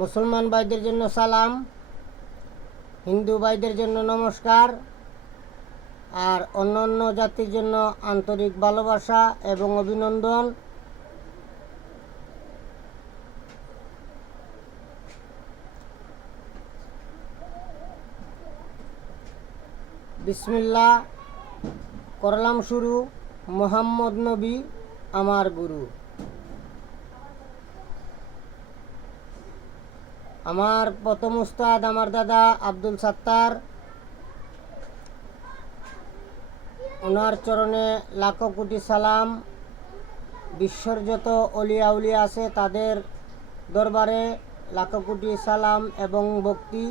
মুসলমান ভাইদের জন্য সালাম, হিন্দু ভাইদের জন্য নমস্কার, আর অন্যান্য জাতির জন্য আন্তরিক ভালোবাসা এবং অভিনন্দন। বিসমিল্লাহ, করলাম শুরু। মোহাম্মদ নবী আমার গুরু। আমার প্রথম উস্তাদ আমার দাদা আব্দুল সাত্তার, ওনার চরণে লাখো কোটি সালাম। বিশ্বর যত অলিয়া উলিয়া আছে তাদের দরবারে লাখো কোটি সালাম এবং ভক্তি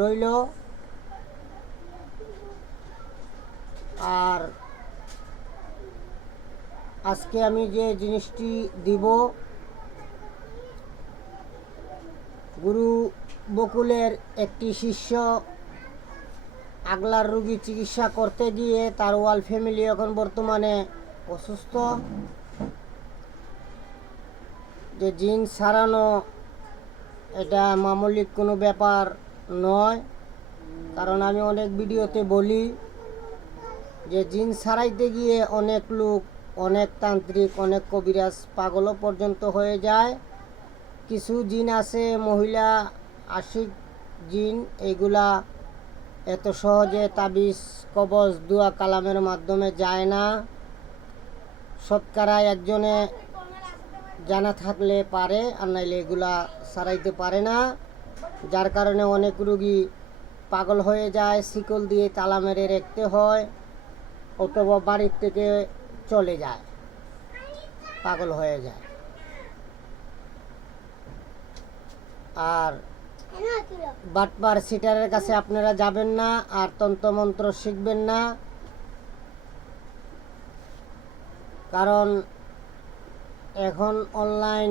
রইল। আর আজকে আমি যে জিনিসটি দিব, গুরু বকুলের একটি শিষ্য আগলার রোগী চিকিৎসা করতে গিয়ে তার ওয়াল ফ্যামিলি এখন বর্তমানে অসুস্থ। যে জিন সারানো এটা মামুলি কোনো ব্যাপার নয়, কারণ আমি অনেক ভিডিওতে বলি যে জিন সারাইতে গিয়ে অনেক লোক, অনেক তান্ত্রিক, অনেক কবিরাজ পাগলও পর্যন্ত হয়ে যায়। কিছু জিন আছে মহিলা আশিক জিন, এইগুলা এত সহজে তাবিজ কবজ দুয়া কালামের মাধ্যমে যায় না। শতকরা একজনে জানা থাকলে পারে, আর নাইলে এগুলা সারাইতে পারে না। যার কারণে অনেক রুগী পাগল হয়ে যায়, শিকল দিয়ে তালা মেরে রাখতে হয়, অথবা বাড়ির থেকে চলে যায়, পাগল হয়ে যায়। আর বাটপার সিটারের কাছে আপনারা যাবেন না, আর তন্ত্রমন্ত্র শিখবেন না, কারণ এখন অনলাইন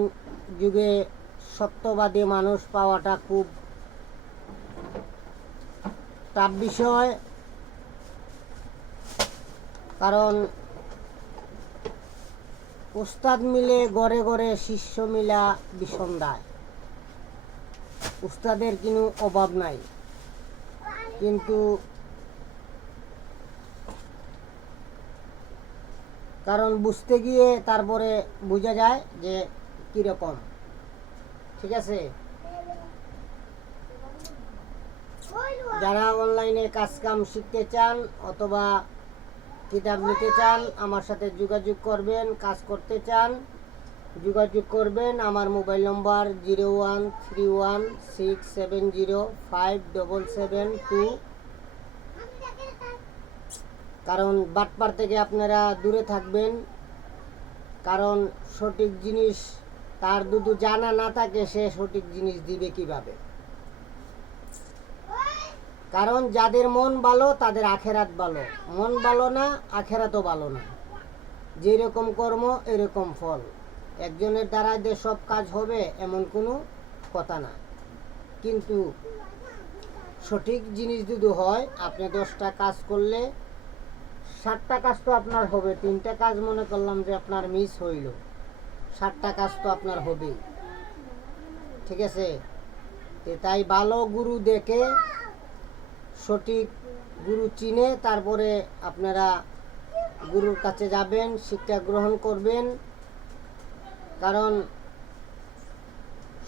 যুগে সত্যবাদী মানুষ পাওয়াটা খুব টাফ বিষয়। কারণ উস্তাদ মিলে গড়ে গড়ে শিষ্য মিলা বিসন্ধায়, উস্তাদের কোনো অভাব নাই। কিন্তু কারণ বুঝতে গিয়ে তারপরে বোঝা যায় যে কীরকম। ঠিক আছে, যারা অনলাইনে কাজকাম শিখতে চান অথবা কিতাব নিতে চান আমার সাথে যোগাযোগ করবেন। কাজ করতে চান যোগাযোগ করবেন। আমার মোবাইল নম্বর 013167057772। কারণ বাটপার থেকে আপনারা দূরে থাকবেন, কারণ সঠিক জিনিস তার দুধু জানা না থাকে, সে সঠিক জিনিস দিবে কিভাবে? কারণ যাদের মন ভালো তাদের আখেরাত ভালো, মন ভালো না আখেরাতও ভালো না। যেরকম কর্ম এরকম ফল। একজনের দ্বারা যে সব কাজ হবে এমন কোনো কথা না। কিন্তু সঠিক জিনিস যদি হয়, আপনি 10টা কাজ করলে 7টা কাজ তো আপনার হবে। 3টা কাজ মনে করলাম যে আপনার মিস হইল, 7টা কাজ তো আপনার হবেই। ঠিক আছে, তাই ভালো গুরু দেখে, সঠিক গুরু চিনে তারপরে আপনারা গুরুর কাছে যাবেন, শিক্ষা গ্রহণ করবেন। কারণ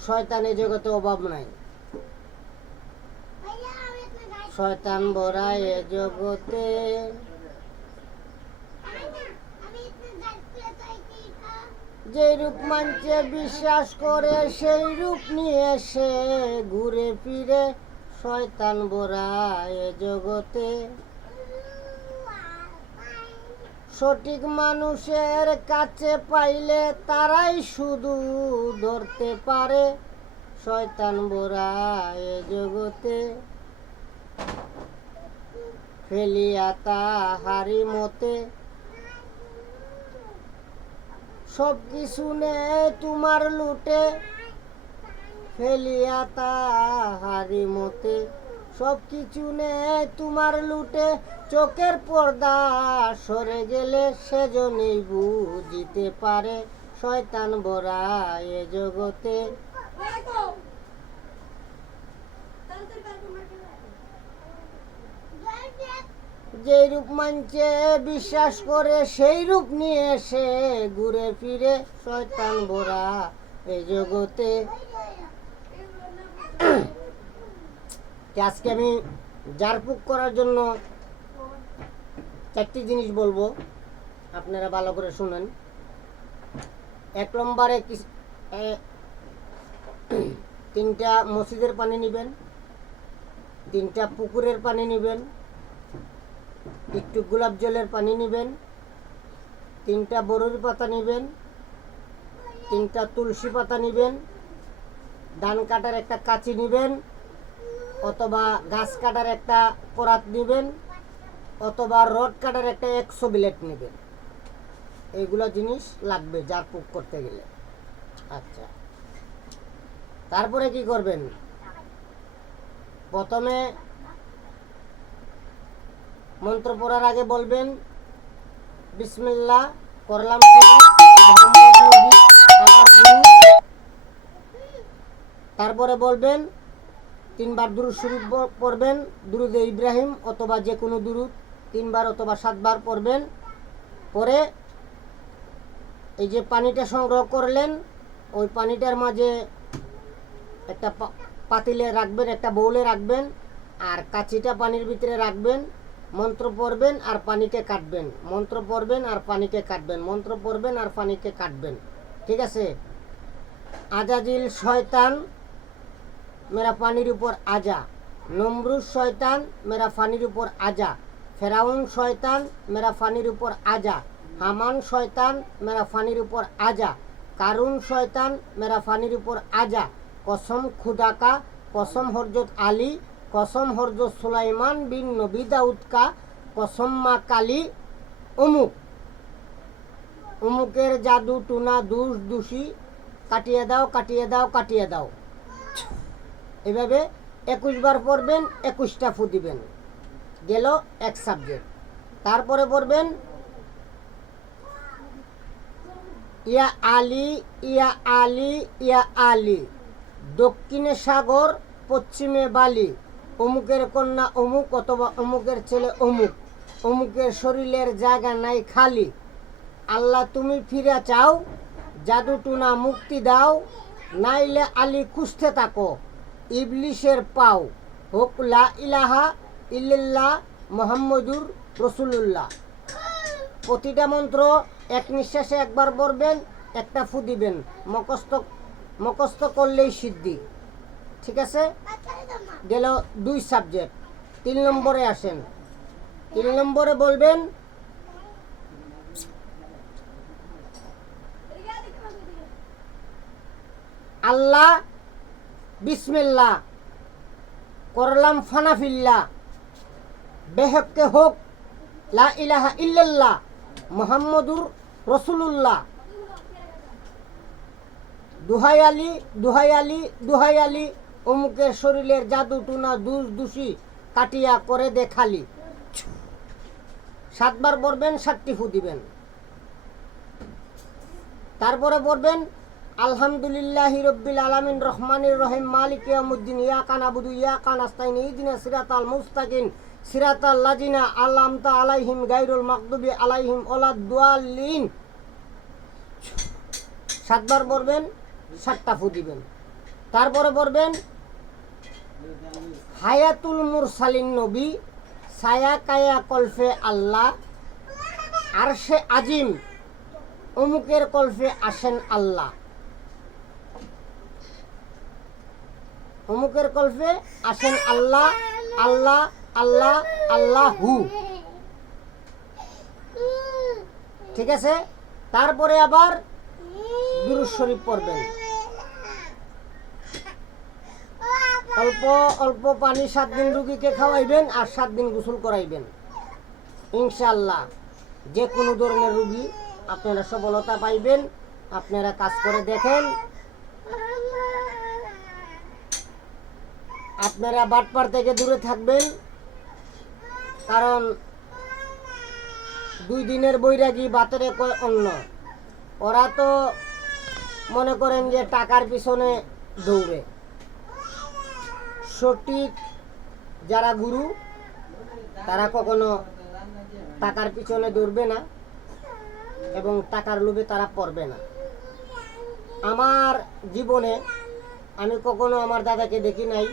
শয়তানের জগতে অভাব নাই, শয়তান ভরা এ জগতে, যে রূপ মানছে বিশ্বাস করে সেই রূপ নিয়ে এসে ঘুরে ফিরে শয়তান ভরা এ জগতে। সঠিক মানুষের কাছে পাইলে তারাই শুধু ধরতে পারে শয়তান ভরা এ জগতে। ফেলিয়া তাহারি মতে সব কিছু নে তোমার লুটে, ফেলিয়া তাহারি মতে সব কিছু নেই তোমার লুটে, চোখের পর্দা সরে গেলে সেজন্যই বুঝিতে পারে শয়তান ভরা এ জগতে। যেই রূপ মানছে বিশ্বাস করে সেই রূপ নিয়ে এসে ঘুরে ফিরে শয়তান ভরা এই জগতে। আজকে আমি জারপুক করার জন্য 4টি জিনিস বলবো, আপনারা ভালো করে শুনেন। 1 নম্বরে 3টা মসজিদের পানি নেবেন, 3টা পুকুরের পানি নেবেন, একটু গোলাপ জলের পানি নেবেন, 3টা বরুর পাতা নেবেন, 3টা তুলসী পাতা নেবেন, ধান কাটার একটা কাঁচি নেবেন, অথবা গাছ কাটার একটা করাত নেবেন, অথবা রড কাটার একটা 100 ব্লেড নেবেন। এইগুলো জিনিস লাগবে জারপুক করতে গেলে। আচ্ছা, তারপরে কি করবেন? প্রথমে মন্ত্র পড়ার আগে বলবেন বিসমিল্লাহ, করলাম শুরু, মুহাম্মদ নবী আমার গুরু। তারপরে বলবেন 3 বার দুরূদ শরীফ পড়বেন, দুরূদে ইব্রাহিম অথবা যে কোনো দুরূদ 3 বার অথবা 7 বার পড়বেন। পরে এই যে পানিটা সংগ্রহ করলেন, ওই পানিটার মাঝে একটা পাতিলে রাখবেন, একটা বউলে রাখবেন, আর কাছিটা পানির ভিতরে রাখবেন। মন্ত্র পড়বেন আর পানিকে কাটবেন, মন্ত্র পড়বেন আর পানিকে কাটবেন, মন্ত্র পড়বেন আর পানিকে কাটবেন। ঠিক আছে? আজাজিল শয়তান मेरा पानीर ऊपर आजा, नमरूद शैतान मेरा पानीर ऊपर आजा, फेराउन शैतान मेरा पानीर ऊपर आजा, हामान शैतान मेरा पानीर ऊपर आजा, कारून शैतान मेरा पानीर ऊपर आजा। कसम खुदा का, कसम हजरत आली, कसम हजरत सुलाइमान बिन नबी दाऊद का, कसम माँ काली, उमुक उमुकेर जादू टूना দুষ দোষী কাটিয়ে দাও, কাটিয়ে দাও, কাটিয়ে দাও। এভাবে 21 বার পড়বেন, 21টা ফু দিবেন। গেল এক সাবজেক্ট। তারপরে পড়বেন ইয়া আলী ইয়া আলী ইয়া আলী, দক্ষিণে সাগর পশ্চিমে বালি, অমুকের কন্যা অমুক অথবা অমুকের ছেলে অমুক, অমুকের শরীরের জায়গা নাই খালি। আল্লাহ তুমি ফিরে চাও, জাদু টুনা মুক্তি দাও, নাইলে আলী খুঁজতে থাকো ইবলিশের পাও, হোক লা ইলাহা ইল্লাল্লাহ মুহাম্মাদুর রাসূলুল্লাহ। প্রতিটা মন্ত্র এক নিঃশ্বাসে একবার পড়বেন, একটা ফু দিবেন। মুখস্থ করলেই সিদ্ধি। ঠিক আছে? গেল 2 সাবজেক্ট। 3 নম্বরে আসেন। 3 নম্বরে বলবেন আল্লাহ বিসমিল্লাহ, করলাম ফানাফিল্লাহ, বেহকে হোক লা ইলাহা ইল্লাল্লাহ মুহাম্মাদুর রাসূলুল্লাহ। দুহাই আলী দুহাই আলী দুহাই আলী, অমুকের শরীরের জাদু টুনা দুষ দোষী কাটিয়া করে দে খালি। 7 বার পড়বেন, 7টি ফু দিবেন। তারপরে পড়বেন আলহামদুলিল্লাহি রাব্বিল আলামিন রহমানির রহিম মালিক ইয়াউমিদ্দিন ইয়াকা নাবুদু ইয়াকা নাস্তাইন ইহদিনাস সিরাতাল মুস্তাকিম সিরাতাল লাযিনা আন'আমতা আলাইহিম গায়রুল মাগদুবি আলাইহিম ওয়ালাদ-দাল্লিন। 7 বার পড়বেন, 7টা ফু দিবেন। তারপরে পড়বেন হায়াতুল মুরসালিন নবী, ছায়া কায়া কলফে আল্লাহ, আরশে আজিম, অমুকের কলফে আসেন আল্লাহ, অমুকের কলফে আসেন আল্লাহ, আল্লাহ আল্লাহ আল্লাহু। ঠিক আছে? তারপরে আবার দুরূদ শরীফ পড়বেন। অল্প অল্প পানি 7 দিন রুগীকে খাওয়াইবেন আর 7 দিন গোসল করাইবেন। ইনশাআল্লাহ যে কোনো ধরনের রুগী আপনারা সফলতা পাইবেন। আপনারা কাজ করে দেখেন। আপনারা বাটপার থেকে দূরে থাকবেন, কারণ 2 দিনের বৈরাগী বাতেরে কয় অন্য। ওরা তো মনে করেন যে টাকার পিছনে দৌড়ে। সঠিক যারা গুরু তারা কখনো টাকার পিছনে দৌড়বে না এবং টাকার লোভে তারা পড়বে না। আমার জীবনে আমি কখনো আমার দাদাকে দেখি নাই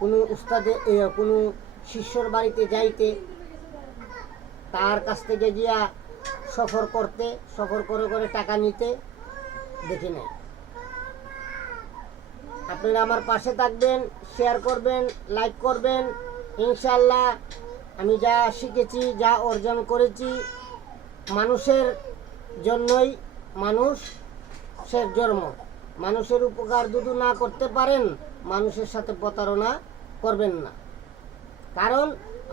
কোনো উস্তাদে কোনো শিষ্যর বাড়িতে যাইতে, তার কাছ থেকে গিয়া সফর করে করে টাকা নিতে দেখি নাই। আপনারা আমার পাশে থাকবেন, শেয়ার করবেন, লাইক করবেন। ইনশাল্লাহ আমি যা শিখেছি, যা অর্জন করেছি, মানুষের জন্যই মানুষের জন্ম। মানুষের উপকার যদি না করতে পারেন, মানুষের সাথে প্রতারণা করবেন না। কারণ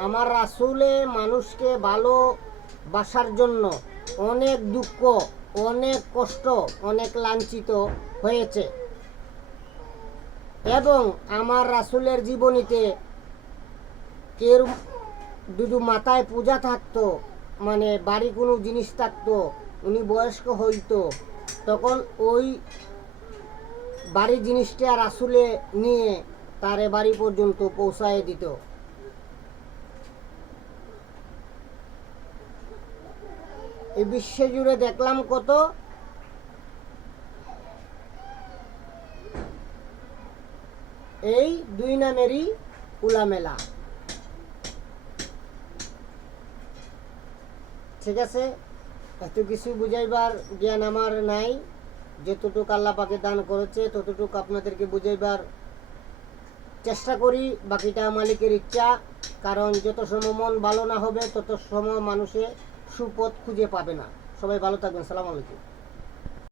আমার রাসূলে মানুষকে ভালোবাসার জন্য অনেক দুঃখ, অনেক কষ্ট, অনেক লাঞ্ছিত হয়েছে। এবং আমার রাসূলের জীবনীতে এর দুটো মাথায় পূজা থাকতো, মানে বাড়ি কোনো জিনিস থাকতো, উনি বয়স্ক হইতো, তখন ওই বাড়ি জিনিসটা রাসূলে নিয়ে তারে বাড়ি পর্যন্ত পৌঁছায় দিত। এই বিশ্ব জুড়ে দেখলাম কত এই 2 নামেরই উলামেলা। ঠিক আছে, এত কিছু বুঝাইবার জ্ঞান আমার নাই। যতটুকু আল্লাহ পাকে দান করেছে ততটুকু আপনাদেরকে বুঝাইবার চেষ্টা করি, বাকিটা মালিকের ইচ্ছা। কারণ যত সময় মন ভালো না হবে তত সময় মানুষে সুপথ খুঁজে পাবে না। সবাই ভালো থাকবেন। সালাম আলাইকুম।